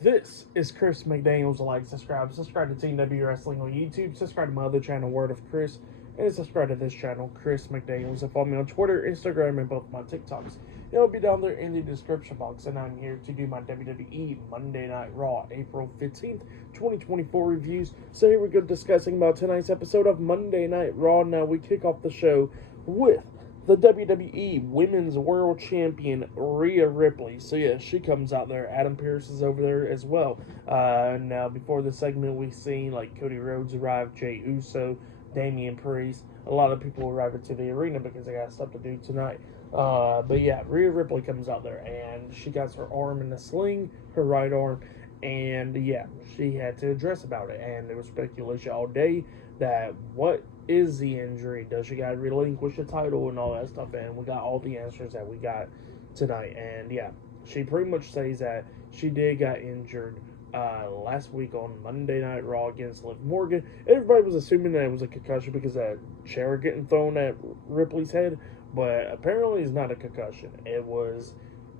This is Chris McDaniels. Like, subscribe to Team W Wrestling on YouTube, subscribe to my other channel, Word of Chris, and subscribe to this channel, Chris McDaniels. And follow me on Twitter, Instagram, and both my TikToks. It'll be down there in the description box. And I'm here to do my WWE Monday Night Raw, April 15th, 2024 reviews. So here we go, discussing about tonight's episode of Monday Night Raw. Now we kick off the show with the WWE Women's World Champion, Rhea Ripley. So, yeah, she comes out there. Adam Pearce is over there as well. Now, before the segment, we've seen, like, Cody Rhodes arrive, Jey Uso, Damian Priest. A lot of people arrive into the arena because they got stuff to do tonight. But, yeah, Rhea Ripley comes out there, and she got her arm in a sling, her right arm. And, yeah, she had to address about it. And there was speculation all day that what is the injury? Does she got to relinquish the title and all that stuff? And we got all the answers that we got tonight. And yeah, she pretty much says that she did got injured last week on Monday Night Raw against Liv Morgan. Everybody was assuming that it was a concussion because that chair getting thrown at Ripley's head, but apparently it's not a concussion. It was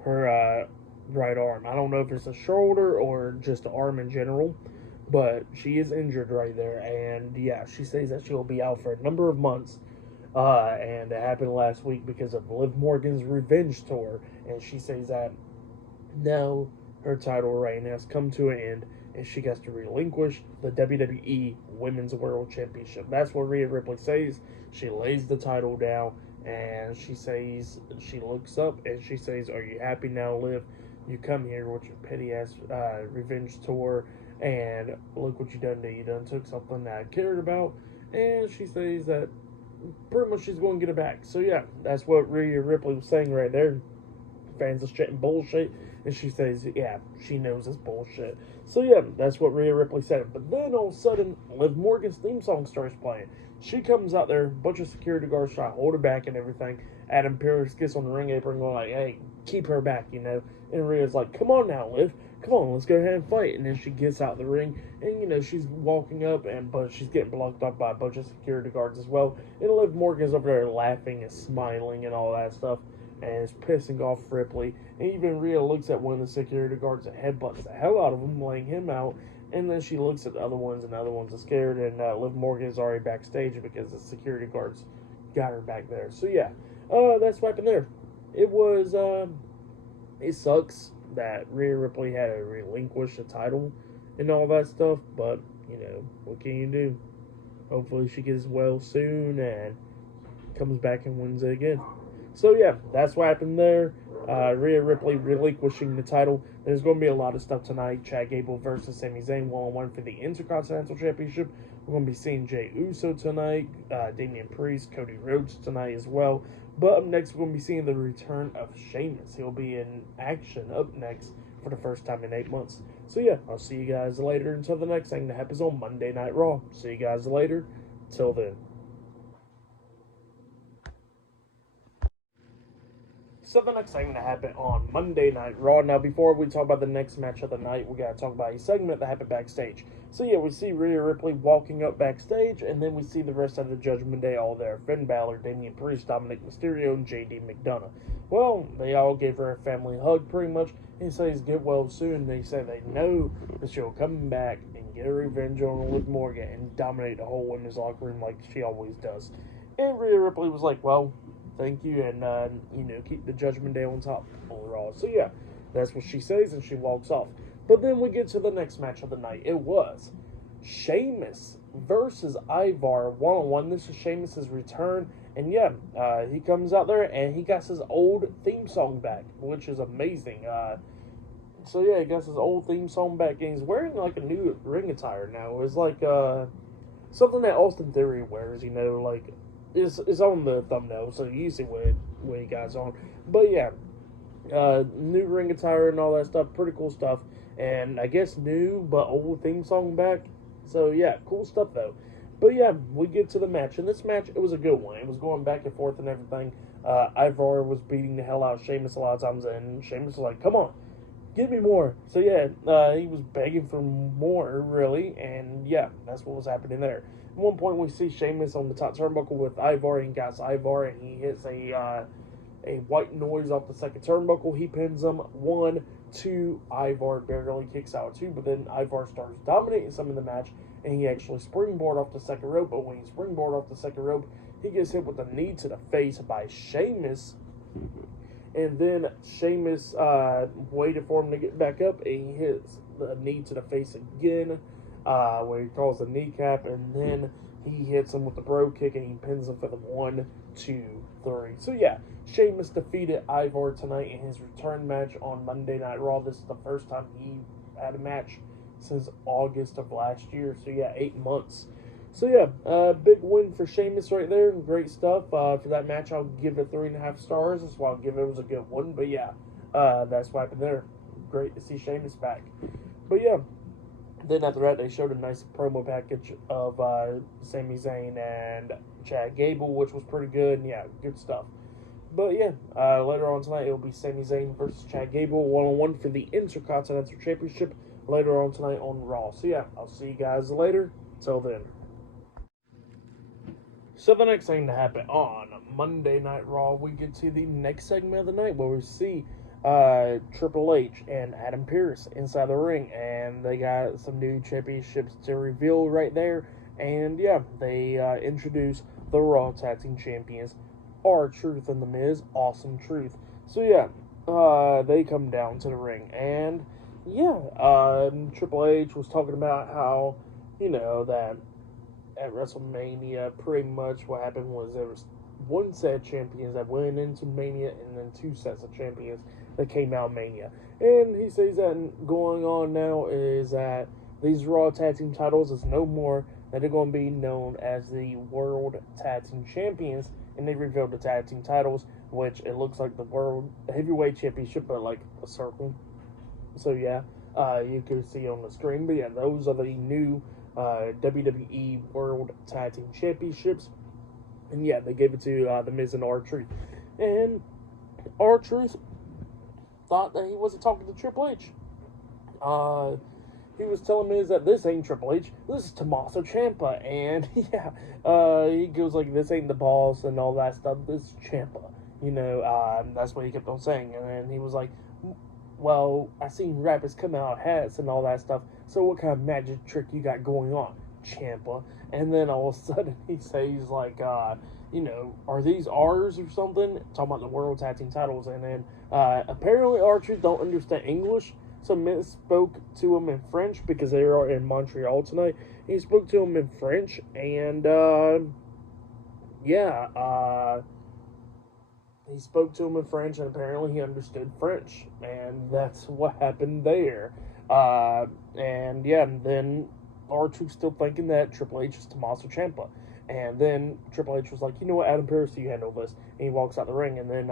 her right arm. I don't know if it's a shoulder or just the arm in general, but she is injured right there, and yeah, she says that she'll be out for a number of months. And it happened last week because of Liv Morgan's revenge tour, and she says that now her title reign has come to an end, and she gets to relinquish the WWE Women's World Championship. That's what Rhea Ripley says. She lays the title down, and she says, she looks up and she says, "Are you happy now, Liv? You come here with your petty ass revenge tour, and look what you done to. You done took something that I cared about." And she says that pretty much she's going to get it back. So yeah, that's what Rhea Ripley was saying right there. Fans are chatting bullshit, and she says, yeah, she knows it's bullshit. So yeah, that's what Rhea Ripley said. But then all of a sudden, Liv Morgan's theme song starts playing. She comes out there, a bunch of security guards try to hold her back and everything. Adam Pearce gets on the ring apron going like, "Hey, keep her back, you know." And Rhea's like, "Come on now, Liv. Come on, let's go ahead and fight." And then she gets out the ring, and you know she's walking up, but she's getting blocked up by a bunch of security guards as well. And Liv Morgan's over there laughing and smiling and all that stuff, and it's pissing off Ripley. And even Rhea looks at one of the security guards and headbutts the hell out of him, laying him out. And then she looks at the other ones, and the other ones are scared. And Liv Morgan is already backstage because the security guards got her back there. So yeah, that's what happened there. It was, it sucks that Rhea Ripley had to relinquish the title and all that stuff, but you know, what can you do? Hopefully she gets well soon and comes back and wins it again. So yeah, that's what happened there. Rhea Ripley relinquishing the title. There's going to be a lot of stuff tonight. Chad Gable versus Sami Zayn 1-on-1 for the Intercontinental Championship. We're going to be seeing Jey Uso tonight, Damian Priest, Cody Rhodes tonight as well. But up next, we're going to be seeing the return of Sheamus. He'll be in action up next for the first time in 8 months. So yeah, I'll see you guys later until the next thing that happens on Monday Night Raw. See you guys later. Till then. So the next segment that happened on Monday Night Raw. Now, before we talk about the next match of the night, we gotta talk about a segment that happened backstage. So yeah, we see Rhea Ripley walking up backstage, and then we see the rest of the Judgment Day all there. Finn Balor, Damian Priest, Dominic Mysterio, and JD McDonough. Well, they all gave her a family hug pretty much, and says get well soon. They say they know that she'll come back and get her revenge on Liv Morgan and dominate the whole women's locker room like she always does. And Rhea Ripley was like, well, thank you, and you know, keep the Judgment Day on top overall. So yeah, that's what she says, and she walks off. But then we get to the next match of the night. It was Sheamus versus Ivar 1-on-1. This is Sheamus's return, and yeah, he comes out there and he got his old theme song back, which is amazing. So yeah, he got his old theme song back, and he's wearing like a new ring attire now. It's like something that Austin Theory wears, you know, like it's on the thumbnail, so you see what he got on. But yeah, new ring attire and all that stuff, pretty cool stuff. And I guess new but old theme song back. So yeah, cool stuff though. But yeah, we get to the match, and this match, it was a good one. It was going back and forth and everything. Ivar was beating the hell out of Sheamus a lot of times, and Sheamus was like, "Come on, give me more." So yeah, he was begging for more, really, and yeah, that's what was happening there. At one point, we see Sheamus on the top turnbuckle with Ivar, and got Ivar, and he hits a white noise off the second turnbuckle. He pins him 1, 2. Ivar barely kicks out 2, but then Ivar starts dominating some of the match, and he actually springboard off the second rope. But when he springboard off the second rope, he gets hit with a knee to the face by Sheamus. And then Sheamus waited for him to get back up, and he hits the knee to the face again, where he calls the kneecap, and then he hits him with the bro kick, and he pins him for the 1, 2, 3. So yeah, Sheamus defeated Ivar tonight in his return match on Monday Night Raw. This is the first time he had a match since August of last year. So yeah, 8 months. So yeah, big win for Sheamus right there. Great stuff. For that match, I'll give it 3.5 stars. That's why I'll give it was a good one. But yeah, that's what happened there. Great to see Sheamus back. But yeah, then after that, they showed a nice promo package of Sami Zayn and Chad Gable, which was pretty good. And yeah, good stuff. But yeah, later on tonight, it will be Sami Zayn versus Chad Gable, 1-on-1 for the Intercontinental Championship later on tonight on Raw. So yeah, I'll see you guys later. Till then. So the next thing to happen on Monday Night Raw, we get to the next segment of the night where we see Triple H and Adam Pearce inside the ring, and they got some new championships to reveal right there. And yeah, they introduce the Raw Tag Team Champions, R-Truth and The Miz, Awesome Truth. So yeah, they come down to the ring, and yeah, Triple H was talking about how, you know, that at WrestleMania, pretty much what happened was there was one set of champions that went into Mania, and then 2 sets of champions that came out of Mania. And he says that going on now is that these Raw Tag Team titles is no more, that they're going to be known as the World Tag Team Champions, and they revealed the Tag Team titles, which it looks like the World Heavyweight Championship, but like a circle. So yeah, you can see on the screen. But yeah, those are the new WWE World Tag Team Championships. And yeah, they gave it to The Miz and R-Truth. And R-Truth thought that he wasn't talking to Triple H. He was telling Miz that this ain't Triple H, this is Tommaso Ciampa. And yeah, he goes like, this ain't the boss and all that stuff, this is Ciampa. You know, that's what he kept on saying. And then he was like, well, I seen rappers come out hats and all that stuff, so what kind of magic trick you got going on, Ciampa? And then all of a sudden he says like, you know, are these ours or something? Talking about the World Tag Team titles. And then apparently R-Truth don't understand English, so Miz spoke to him in French because they are in Montreal tonight. He spoke to him in French, and he spoke to him in French, and apparently he understood French, and that's what happened there. And yeah, and then R-Truth still thinking that Triple H is Tommaso Ciampa. And then Triple H was like, you know what, Adam Pearce, you handle this. And he walks out the ring, and then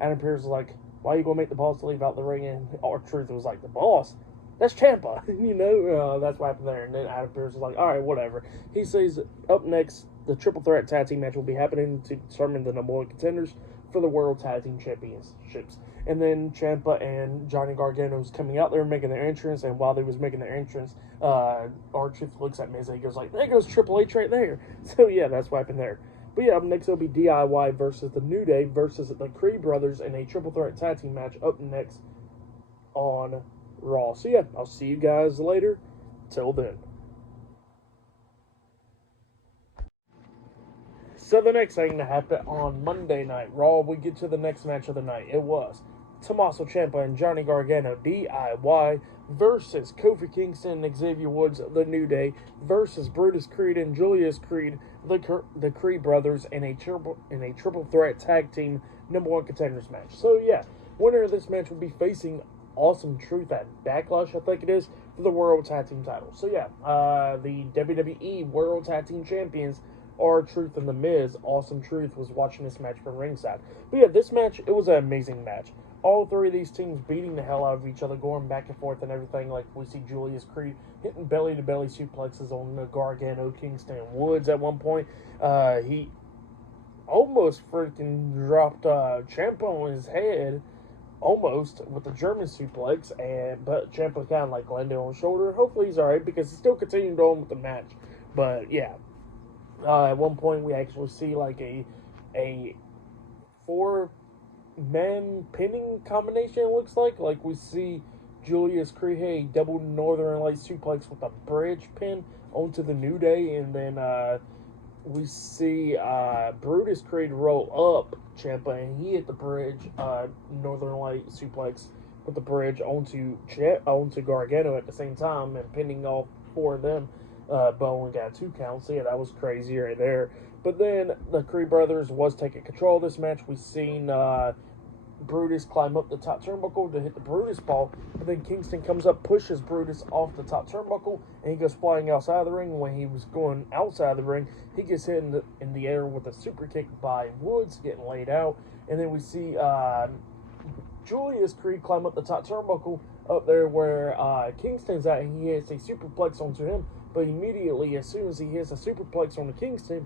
Adam Pearce was like, why are you going to make the boss leave out the ring? And R-Truth was like, the boss? That's Ciampa. You know, that's what happened there. And then Adam Pearce was like, all right, whatever. He says, up next, the Triple Threat Tag Team match will be happening to determine the number 1 contenders for the World Tag Team Championships. And then Ciampa and Johnny Gargano was coming out there making their entrance, and while they was making their entrance, R-Truth looks at Miz and he goes like, there goes Triple H right there. So yeah, that's what happened there. But yeah, up next it'll be DIY versus the New Day versus the Creed Brothers in a Triple Threat Tag Team match up next on Raw. So yeah, I'll see you guys later. Till then. So the next thing to happen on Monday Night Raw, we get to the next match of the night. It was Tommaso Ciampa and Johnny Gargano, DIY, versus Kofi Kingston and Xavier Woods, the New Day, versus Brutus Creed and Julius Creed, the Creed Brothers, in a triple threat tag team number 1 contenders match. So yeah, winner of this match will be facing Awesome Truth at Backlash, I think it is, for the World Tag Team title. So yeah, the WWE World Tag Team Champions, R-Truth and The Miz. Awesome Truth was watching this match from ringside. But yeah, this match, it was an amazing match. All 3 of these teams beating the hell out of each other, going back and forth and everything. Like we see Julius Creed hitting belly-to-belly suplexes on the Gargano, Kingston, and Woods at one point. He almost freaking dropped Ciampa on his head, almost, with the German suplex, but Ciampa kind of like landed on his shoulder. Hopefully he's alright, because he still continued on with the match. But yeah, at one point we actually see like a 4-man pinning combination, it looks like we see Julius Creed double Northern Light suplex with a bridge pin onto the New Day, and then we see Brutus Creed roll up Ciampa, and he hit the bridge, Northern Light suplex with the bridge onto Gargano at the same time, and pinning all four of them. But only got 2 counts. So yeah, that was crazy right there. But then the Creed brothers was taking control of this match. We seen Brutus climb up the top turnbuckle to hit the Brutus ball, but then Kingston comes up, pushes Brutus off the top turnbuckle, and he goes flying outside of the ring. When he was going outside of the ring, he gets hit in the air with a super kick by Woods, getting laid out. And then we see Julius Creed climb up the top turnbuckle up there where Kingston's at, and he hits a superplex onto him. But immediately, as soon as he hits a superplex on the Kingston,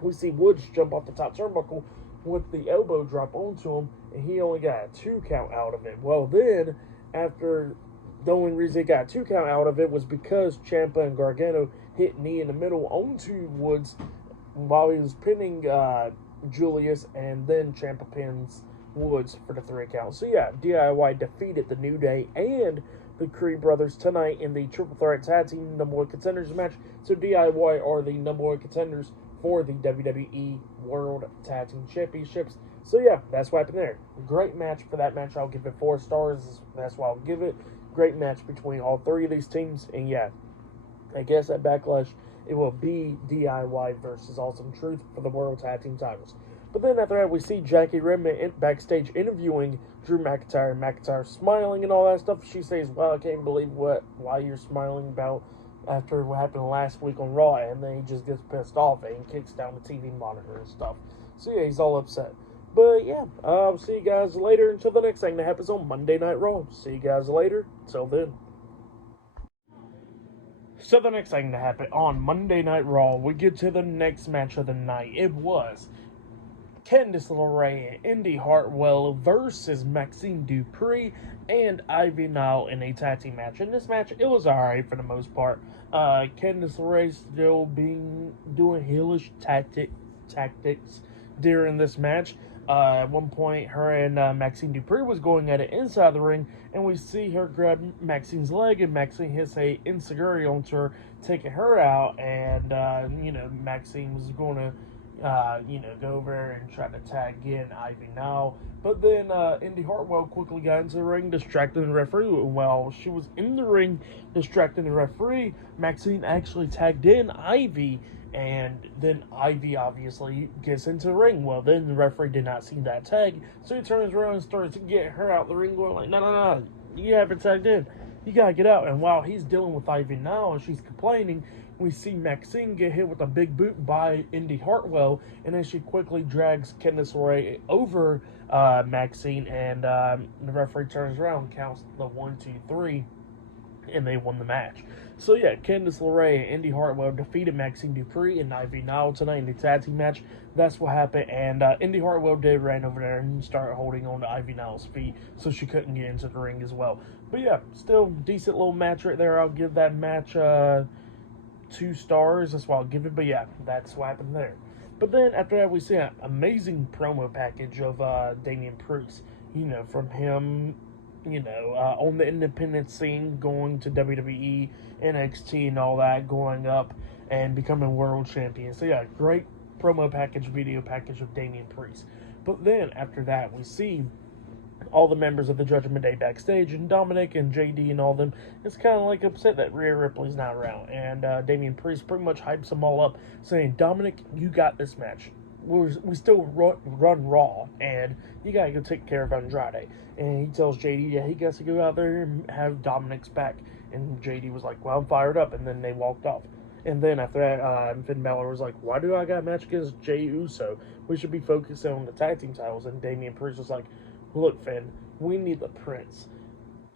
we see Woods jump off the top turnbuckle with the elbow drop onto him, and he only got a 2 count out of it. Well, then, after the only reason he got a 2 count out of it was because Ciampa and Gargano hit knee in the middle onto Woods while he was pinning Julius, and then Ciampa pins Woods for the 3 count. So yeah, DIY defeated the New Day and the Creed brothers tonight in the Triple Threat Tag Team number 1 contenders match. So DIY are the number 1 contenders for the WWE World Tag Team Championships. So yeah, that's what happened there. Great match. For that match, I'll give it 4 stars. That's why I'll give it. Great match between all 3 of these teams. And yeah, I guess at Backlash, it will be DIY versus Awesome Truth for the World Tag Team titles. But then after that, we see Jackie Redmond backstage interviewing Drew McIntyre, and McIntyre smiling and all that stuff. She says, well, I can't believe why you're smiling about after what happened last week on Raw. And then he just gets pissed off and kicks down the TV monitor and stuff. So yeah, he's all upset. But yeah, I'll see you guys later until the next thing that happens on Monday Night Raw. See you guys later. Till then. So the next thing that happened on Monday Night Raw, we get to the next match of the night. It was Candice LeRae and Indy Hartwell versus Maxine Dupree and Ivy Nile in a tag team match. In this match, it was alright for the most part. Candice LeRae still doing heelish tactics during this match. At one point, her and Maxine Dupree was going at it inside the ring, and we see her grab Maxine's leg, and Maxine hits a enziguri onto her, taking her out, and Maxine was going to go over there and try to tag in Ivy Nile. But then Indy Hartwell quickly got into the ring, distracting the referee. While she was in the ring distracting the referee, Maxine actually tagged in Ivy, and then Ivy obviously gets into the ring. Well, then the referee did not see that tag, so he turns around and starts to get her out the ring, going like, no, you haven't tagged in. You gotta get out. And while he's dealing with Ivy Nile and she's complaining, we see Maxine get hit with a big boot by Indy Hartwell, and then she quickly drags Candice LeRae over Maxine, and the referee turns around and counts the 1, 2, 3, and they won the match. So yeah, Candice LeRae and Indy Hartwell defeated Maxine Dupree and Ivy Nile tonight in the tag team match. That's what happened, and Indy Hartwell did ran over there and started holding on to Ivy Nile's feet, so she couldn't get into the ring as well. But yeah, still decent little match right there. I'll give that match 2 stars. That's what I'll give it. But yeah, that's what happened there. But then after that, we see an amazing promo package of Damian Priest. From him, on the independent scene, going to WWE, NXT, and all that, going up and becoming world champion. So yeah, great promo package, video package of Damian Priest. But then after that, we see all the members of the Judgment Day backstage, and Dominic and JD and all them is kind of like upset that Rhea Ripley's not around, and Damian Priest pretty much hypes them all up, saying, Dominic, you got this match. We still run Raw, and you gotta go take care of Andrade. And he tells JD that he gets to go out there and have Dominic's back, and JD was like, well, I'm fired up, and then they walked off. And then after that, Finn Balor was like, why do I got a match against Jey Uso? We should be focusing on the tag team titles. And Damian Priest was like, look, Finn, we need the Prince.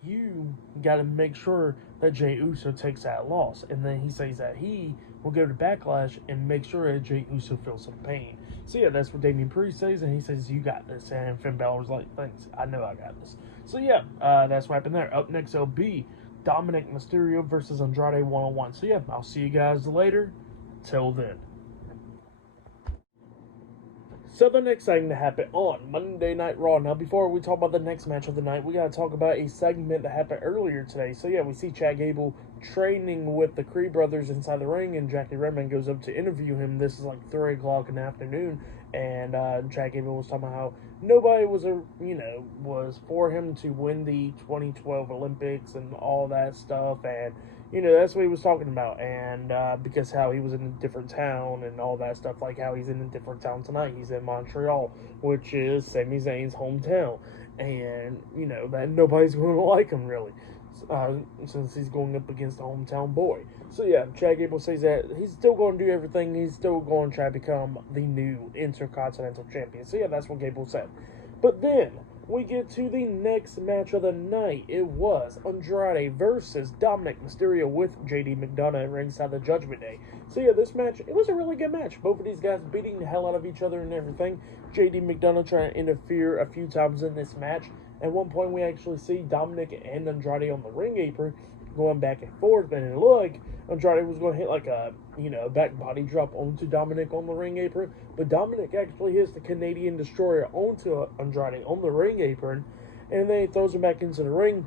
You got to make sure that Jey Uso takes that loss. And then he says that he will go to Backlash and make sure that Jey Uso feels some pain. So yeah, that's what Damian Priest says, and he says, you got this. And Finn Balor's like, thanks, I know I got this. So yeah, that's what happened there. Up next, it'll be Dominic Mysterio versus Andrade one-on-one. So yeah, I'll see you guys later. Till then. So the next thing to happen on Monday Night Raw. Now, before we talk about the next match of the night, we gotta talk about a segment that happened earlier today. So yeah, we see Chad Gable training with the Creed brothers inside the ring, and Jackie Redman goes up to interview him. This is like 3 o'clock in the afternoon, and Chad Gable was talking about how nobody was for him to win the 2012 Olympics and all that stuff, and that's what he was talking about, and because how he was in a different town and all that stuff, like how he's in a different town tonight. He's in Montreal, which is Sami Zayn's hometown, and that nobody's going to like him really, since he's going up against the hometown boy. So yeah, Chad Gable says that he's still going to do everything. He's still going to try to become the new Intercontinental Champion. So yeah, that's what Gable said. But then we get to the next match of the night. It was Andrade versus Dominic Mysterio with JD McDonough at ringside the Judgment Day. So yeah, this match, it was a really good match. Both of these guys beating the hell out of each other and everything. JD McDonough trying to interfere a few times in this match. At one point, we actually see Dominic and Andrade on the ring apron going back and forth, and it looked like Andrade was going to hit like a back body drop onto Dominic on the ring apron, but Dominic actually hits the Canadian Destroyer onto Andrade on the ring apron, and then he throws him back into the ring,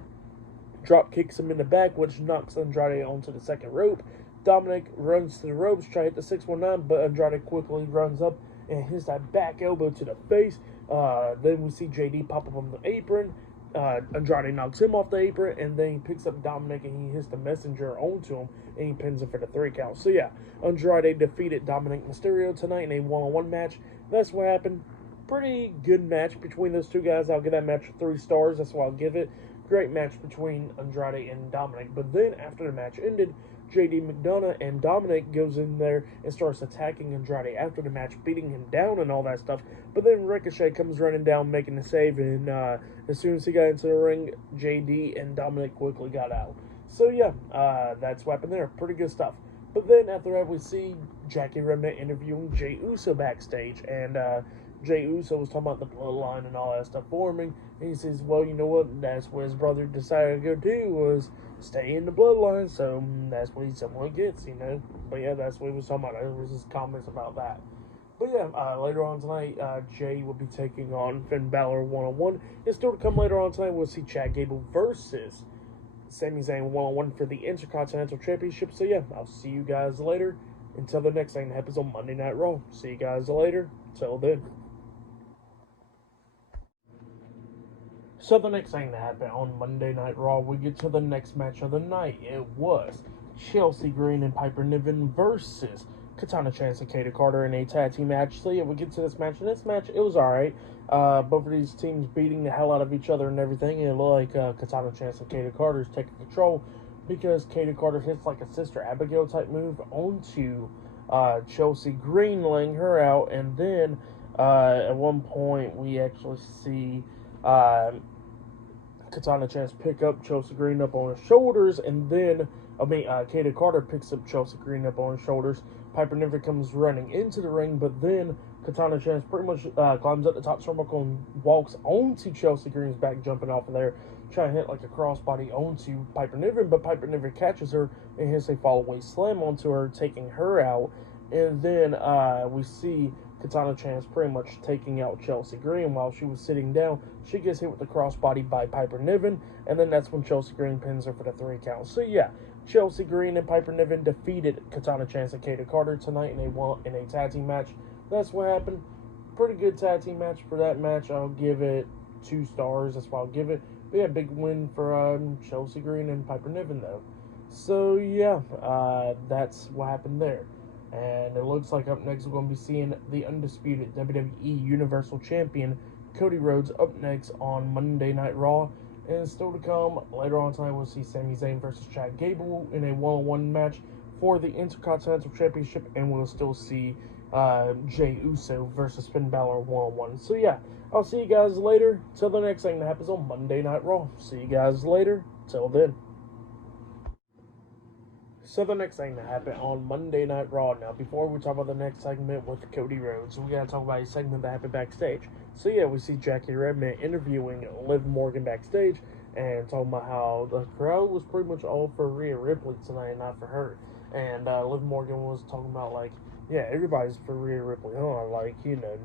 drop kicks him in the back, which knocks Andrade onto the second rope. Dominic runs to the ropes, try to hit the 619, but Andrade quickly runs up and hits that back elbow to the face. Then we see JD pop up on the apron. Andrade knocks him off the apron, and then he picks up Dominic and he hits the messenger onto him, and he pins him for the 3 count. So yeah, Andrade defeated Dominic Mysterio tonight in a one-on-one match. That's what happened. Pretty good match between those two guys. I'll give that match 3 stars. That's what I'll give it. Great match between Andrade and Dominic. But then after the match ended, JD McDonough and Dominic goes in there and starts attacking Andrade after the match, beating him down and all that stuff. But then Ricochet comes running down, making the save, and as soon as he got into the ring, JD and Dominic quickly got out. So yeah, that's what happened there. Pretty good stuff. But then after that, we see Jackie Redman interviewing Jey Uso backstage, and Jey Uso was talking about the bloodline and all that stuff forming, and he says, well, you know what, that's what his brother decided to go do, was stay in the bloodline, so that's what someone gets, But yeah, that's what he was talking about. It was his comments about that. But yeah, later on tonight, Jay will be taking on Finn Balor one-on-one. And still to come later on tonight, we'll see Chad Gable versus Sami Zayn one-on-one for the Intercontinental Championship. So yeah, I'll see you guys later. Until the next thing that happens on Monday Night Raw. See you guys later. Till then. So the next thing that happened on Monday Night Raw, we get to the next match of the night. It was Chelsea Green and Piper Niven versus Katana Chance and Kayda Carter in a tag team match. So yeah, we get to this match. And this match, it was alright. Both of these teams beating the hell out of each other and everything. And it looked like Katana Chance and Kayda Carter is taking control, because Kayda Carter hits like a Sister Abigail type move onto Chelsea Green, laying her out. And then at one point, we actually see Katana Chance pick up Chelsea Green up on his shoulders, and then Kayda Carter picks up Chelsea Green up on his shoulders. Piper Niven comes running into the ring, but then Katana Chance pretty much climbs up the top turnbuckle and walks onto Chelsea Green's back, jumping off of there, trying to hit like a crossbody onto Piper Niven, but Piper Niven catches her and hits a fallaway slam onto her, taking her out. And then we see Katana Chance pretty much taking out Chelsea Green while she was sitting down. She gets hit with the crossbody by Piper Niven, and then that's when Chelsea Green pins her for the 3 count. So yeah, Chelsea Green and Piper Niven defeated Katana Chance and Kayda Carter tonight in a tag team match. That's what happened. Pretty good tag team match. For that match, I'll give it 2 stars. That's what I'll give it. But yeah, big win for Chelsea Green and Piper Niven though. So yeah, that's what happened there. And it looks like up next we're going to be seeing the undisputed WWE Universal Champion Cody Rhodes up next on Monday Night Raw. And still to come later on tonight, we'll see Sami Zayn versus Chad Gable in a one-on-one match for the Intercontinental Championship, and we'll still see Jey Uso versus Finn Balor one-on-one. So yeah, I'll see you guys later. Till the next thing that happens on Monday Night Raw. See you guys later. Till then. So the next thing that happened on Monday Night Raw. Now, before we talk about the next segment with Cody Rhodes, we gotta talk about a segment that happened backstage. So yeah, we see Jackie Redman interviewing Liv Morgan backstage and talking about how the crowd was pretty much all for Rhea Ripley tonight and not for her. And Liv Morgan was talking about, like, yeah, everybody's for Rhea Ripley. Oh, like,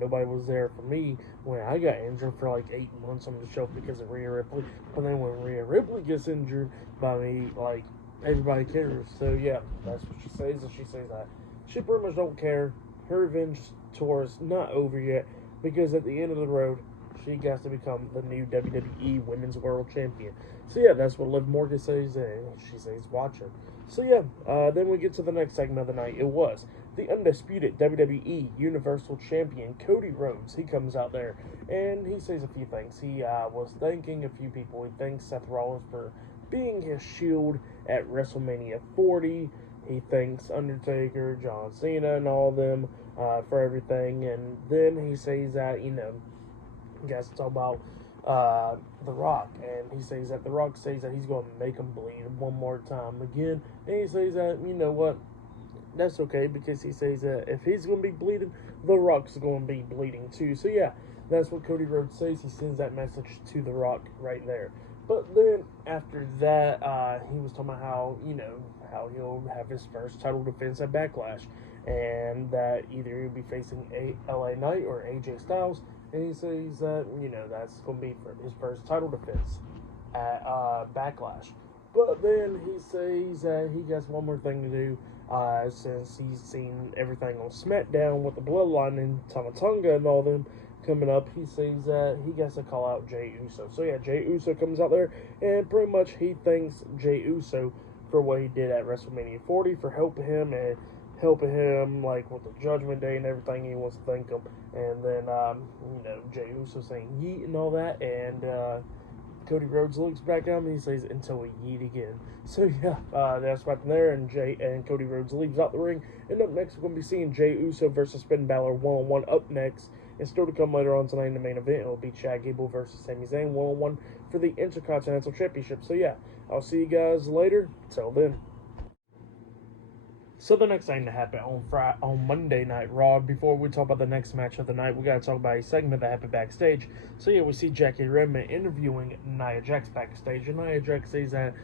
nobody was there for me when I got injured for like 8 months on the show because of Rhea Ripley. But then when Rhea Ripley gets injured by me, like, everybody cares. So yeah, that's what she says. And she says that she pretty much don't care. Her revenge tour is not over yet because at the end of the road, she has to become the new WWE Women's World Champion. So yeah, that's what Liv Morgan says, and she says watch her. So yeah, then we get to the next segment of the night. It was the undisputed WWE Universal Champion Cody Rhodes. He comes out there and he says a few things. He was thanking a few people. He thanks Seth Rollins for being his shield at WrestleMania 40. He thanks Undertaker, John Cena, and all of them for everything. And then he says that, you guys talk about The Rock, and he says that The Rock says that he's going to make him bleed one more time again. And he says that, you know what, that's okay, because he says that if he's going to be bleeding, The Rock's going to be bleeding too. So yeah, that's what Cody Rhodes says. He sends that message to The Rock right there. But then after that, he was talking about how, how he'll have his first title defense at Backlash, and that either he'll be facing LA Knight or AJ Styles. And he says that, that's going to be for his first title defense at Backlash. But then he says that he got one more thing to do, since he's seen everything on SmackDown with the Bloodline and Tamatonga and all them coming up. He says that he gets to call out Jey Uso. So yeah, Jey Uso comes out there, and pretty much he thanks Jey Uso for what he did at WrestleMania 40, for helping him like with the Judgment Day and everything. He wants to thank him. And then Jey Uso saying yeet and all that, and Cody Rhodes looks back at him and he says, until we yeet again. So yeah, that's right there, and Cody Rhodes leaves out the ring. And up next, we're going to be seeing Jey Uso versus Finn Balor one-on-one up next. And still to come later on tonight in the main event, it will be Chad Gable versus Sami Zayn one-on-one for the Intercontinental Championship. So yeah, I'll see you guys later. Till then. So the next thing to happen on Monday Night Raw, before we talk about the next match of the night, we got to talk about a segment that happened backstage. So yeah, we see Jackie Redmond interviewing Nia Jax backstage, and Nia Jax says that,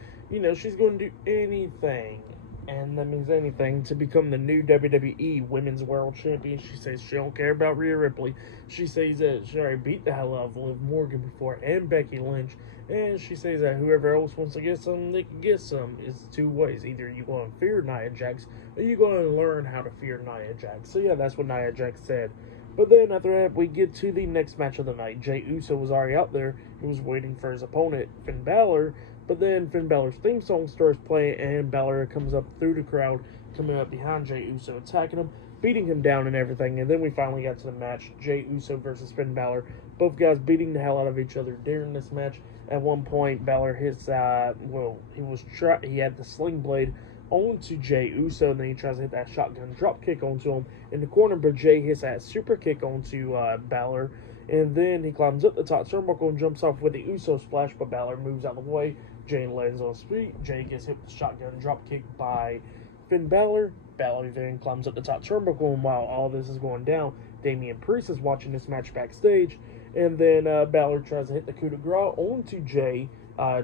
she's going to do anything, and that means anything, to become the new WWE Women's World Champion. She says she don't care about Rhea Ripley. She says that she already beat the hell out of Liv Morgan before, and Becky Lynch. And she says that whoever else wants to get some, they can get some. It's two ways. Either you're going to fear Nia Jax, or you're going to learn how to fear Nia Jax. So yeah, that's what Nia Jax said. But then after that, we get to the next match of the night. Jey Uso was already out there. He was waiting for his opponent, Finn Balor. But then Finn Balor's theme song starts playing, and Balor comes up through the crowd, coming up behind Jey Uso, attacking him, beating him down and everything. And then we finally got to the match, Jey Uso versus Finn Balor. Both guys beating the hell out of each other during this match. At one point, Balor hits, he had the sling blade onto Jey Uso, and then he tries to hit that shotgun drop kick onto him in the corner, but Jey hits that super kick onto Balor, and then he climbs up the top turnbuckle and jumps off with the Uso splash, but Balor moves out of the way. Jey lands on his feet. Jey gets hit with the shotgun drop kick by Finn Balor. Balor then climbs up the top turnbuckle, and while all this is going down, Damian Priest is watching this match backstage, and then Balor tries to hit the coup de grace onto Jey.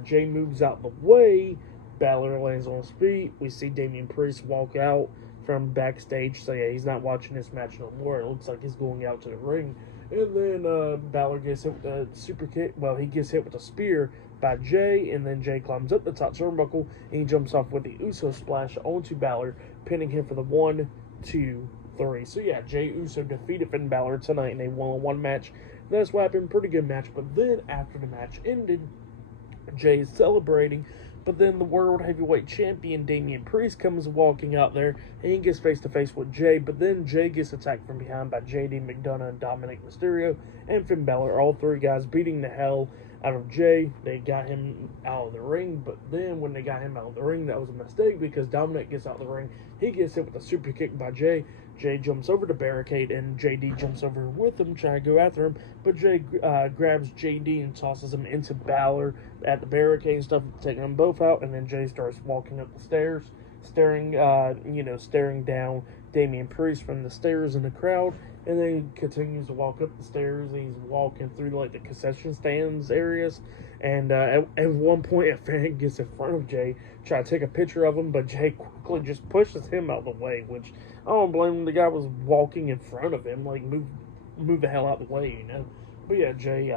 Jey moves out the way. Balor lands on his feet. We see Damian Priest walk out from backstage. So yeah, he's not watching this match no more. It looks like he's going out to the ring. And then Balor gets hit with a super kick. Well, he gets hit with a spear by Jey, and then Jey climbs up the top turnbuckle, and he jumps off with the Uso splash onto Balor, pinning him for the 1, 2, 3. So yeah, Jey Uso defeated Finn Balor tonight in a one-on-one match. That's what happened. Pretty good match. But then after the match ended, Jey is celebrating, but then the World Heavyweight Champion Damian Priest comes walking out there, and he gets face-to-face with Jey, but then Jey gets attacked from behind by JD McDonough and Dominic Mysterio and Finn Balor, all three guys beating the hell out of Jey. They got him out of the ring, but then when they got him out of the ring, that was a mistake, because Dominic gets out of the ring, he gets hit with a super kick by Jey. Jey jumps over the barricade, and JD jumps over with him, trying to go after him, but Jey grabs JD and tosses him into Balor at the barricade and stuff, taking them both out, and then Jey starts walking up the stairs, staring down Damian Priest from the stairs in the crowd, and then he continues to walk up the stairs. And he's walking through like the concession stands areas, and at one point a fan gets in front of Jay, try to take a picture of him, but Jay quickly just pushes him out of the way, which I don't blame him. The guy was walking in front of him, like move the hell out of the way, you know. But yeah, Jay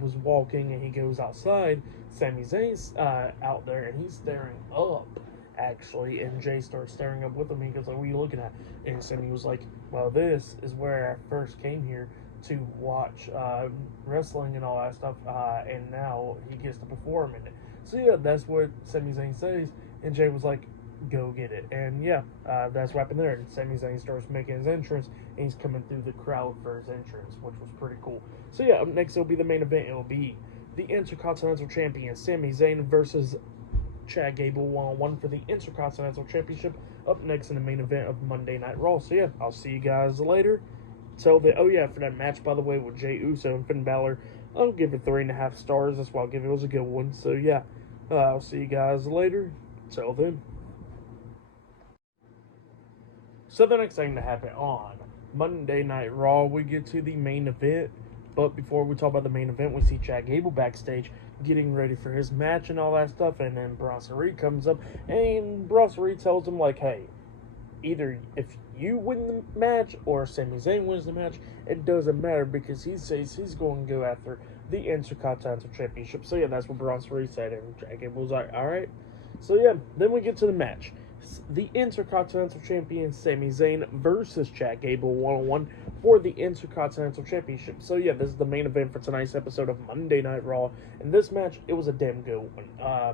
was walking, and he goes outside. Sami Zayn's out there, and he's staring up, actually. And Jay starts staring up with him. He goes, like, what are you looking at? And Sami was like, well, this is where I first came here to watch wrestling and all that stuff. And now he gets to perform in it. So yeah, that's what Sami Zayn says. And Jay was like, go get it. And yeah, that's what happened there. And Sami Zayn starts making his entrance, and he's coming through the crowd for his entrance, which was pretty cool. So yeah, up next it'll be the main event. It'll be the Intercontinental Champion Sami Zayn versus Chad Gable 1-on-1 for the Intercontinental Championship. Up next in the main event of Monday Night Raw. So yeah, I'll see you guys later. So oh yeah, for that match, by the way, with Jey Uso and Finn Balor, I'll give it 3.5 stars. That's why I'll give it. It was a good one. So yeah, I'll see you guys later. Till then. So the next thing to happen on Monday Night Raw, we get to the main event. But before we talk about the main event, we see Chad Gable backstage getting ready for his match and all that stuff. And then Bronson Reed comes up, and Bronson Reed tells him, like, hey, either if you win the match or Sami Zayn wins the match, it doesn't matter, because he says he's going to go after the Intercontinental Championship. So yeah, that's what Bronson Reed said, and Chad Gable was like, alright. So yeah, then we get to the match. The Intercontinental Champion Sami Zayn versus Chad Gable 1-on-1 for the Intercontinental Championship. So yeah, this is the main event for tonight's episode of Monday Night Raw. And this match, it was a damn good one.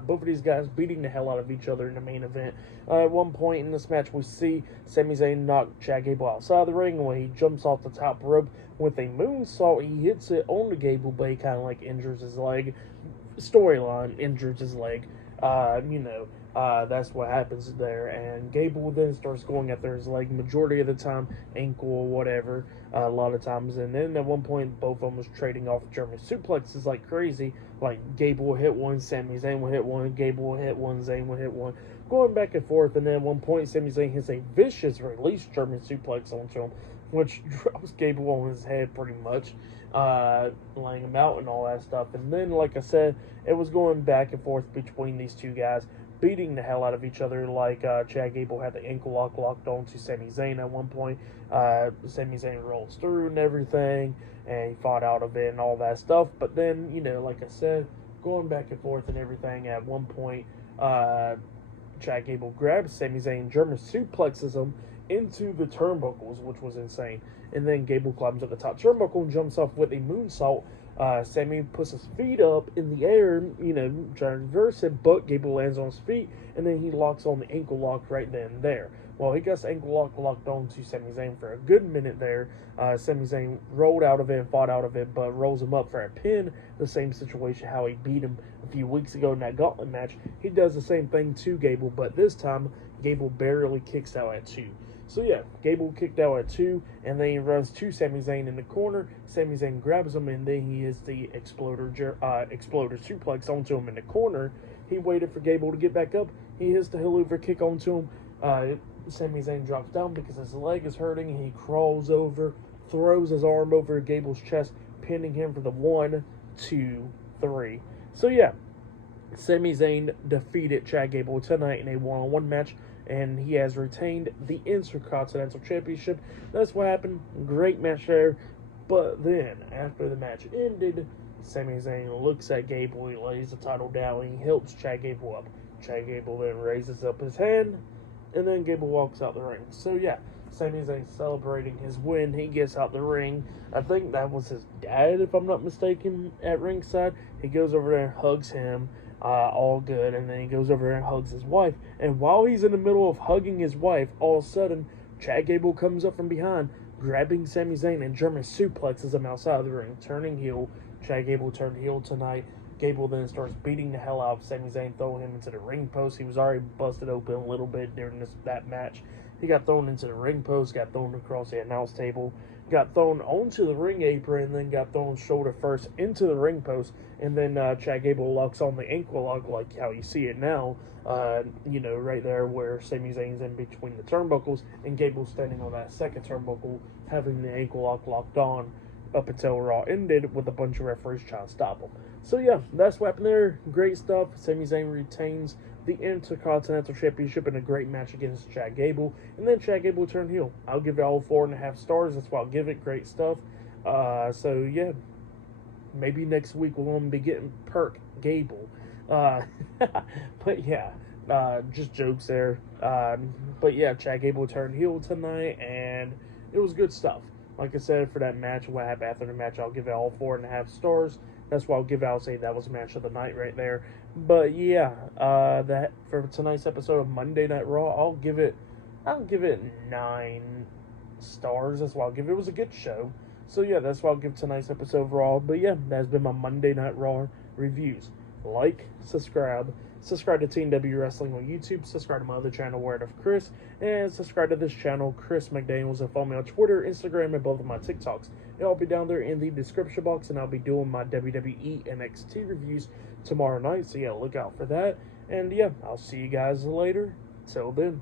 Both of these guys beating the hell out of each other in the main event. At one point in this match, we see Sami Zayn knock Chad Gable outside the ring when he jumps off the top rope with a moonsault. He hits it on the Gable, but he kind of like injures his leg. Storyline, injures his leg. That's what happens there, and Gable then starts going after his leg majority of the time, ankle or whatever, a lot of times, and then at one point both of them was trading off German suplexes like crazy. Like Gable will hit one, Sami Zayn will hit one, Gable will hit one, Zayn will hit one, going back and forth, and then at one point Sami Zayn hits a vicious release German suplex onto him, which drops Gable on his head pretty much, laying him out and all that stuff. And then, like I said, it was going back and forth between these two guys, beating the hell out of each other. Like Chad Gable had the ankle lock locked on to Sami Zayn at one point. Sami Zayn rolls through and everything, and he fought out of it and all that stuff. But then, like I said, going back and forth and everything, at one point, Chad Gable grabs Sami Zayn, German suplexes him into the turnbuckles, which was insane. And then Gable climbs up the top turnbuckle and jumps off with a moonsault. Sami puts his feet up in the air, trying to reverse it, but Gable lands on his feet, and then he locks on the ankle lock right then and there. Well, he got the ankle lock locked on to Sami Zayn for a good minute there. Sami Zayn rolled out of it and fought out of it, but rolls him up for a pin. The same situation how he beat him a few weeks ago in that gauntlet match. He does the same thing to Gable, but this time Gable barely kicks out at 2. So yeah, Gable kicked out at 2, and then he runs to Sami Zayn in the corner. Sami Zayn grabs him, and then he hits the exploder suplex onto him in the corner. He waited for Gable to get back up. He hits the heel over kick onto him. Sami Zayn drops down because his leg is hurting. He crawls over, throws his arm over Gable's chest, pinning him for the 1, 2, 3. So yeah, Sami Zayn defeated Chad Gable tonight in a 1-on-1 match, and he has retained the Intercontinental Championship. That's what happened. Great match there. But then, after the match ended, Sami Zayn looks at Gable, he lays the title down, and he helps Chad Gable up. Chad Gable then raises up his hand, and then Gable walks out the ring. So yeah, Sami Zayn celebrating his win. He gets out the ring. I think that was his dad, if I'm not mistaken, at ringside. He goes over there and hugs him. All good, and then he goes over there and hugs his wife, and while he's in the middle of hugging his wife, all of a sudden, Chad Gable comes up from behind, grabbing Sami Zayn and German suplexes him outside of the ring, turning heel. Chad Gable turned heel tonight. Gable then starts beating the hell out of Sami Zayn, throwing him into the ring post. He was already busted open a little bit during that match, He got thrown into the ring post, got thrown across the announce table, got thrown onto the ring apron, and then got thrown shoulder first into the ring post, and then Chad Gable locks on the ankle lock like how you see it now, right there where Sami Zayn's in between the turnbuckles, and Gable's standing on that second turnbuckle, having the ankle lock locked on up until Raw ended with a bunch of referees trying to stop him. So yeah, that's what happened there. Great stuff. Sami Zayn retains the Intercontinental Championship in a great match against Chad Gable, and then Chad Gable turned heel. I'll give it all 4.5 stars. That's why I'll give it. Great stuff. So yeah, maybe next week we'll be getting Perk Gable. But yeah, just jokes there. But yeah, Chad Gable turned heel tonight, and it was good stuff. Like I said, for that match, what happened after the match, I'll give it all 4.5 stars. That's why I'll say that was match of the night right there. But yeah, that for tonight's episode of Monday Night Raw, I'll give it 9 stars. That's why I'll give it. It was a good show. So yeah, that's why I'll give tonight's episode of Raw. But yeah, that's been my Monday Night Raw reviews. Like, subscribe to Team W Wrestling on YouTube, subscribe to my other channel, Word of Chris, and subscribe to this channel, Chris McDaniels, and follow me on Twitter, Instagram, and both of my TikToks. It'll be down there in the description box, and I'll be doing my WWE NXT reviews tomorrow night, so yeah, look out for that. And yeah, I'll see you guys later. Till then.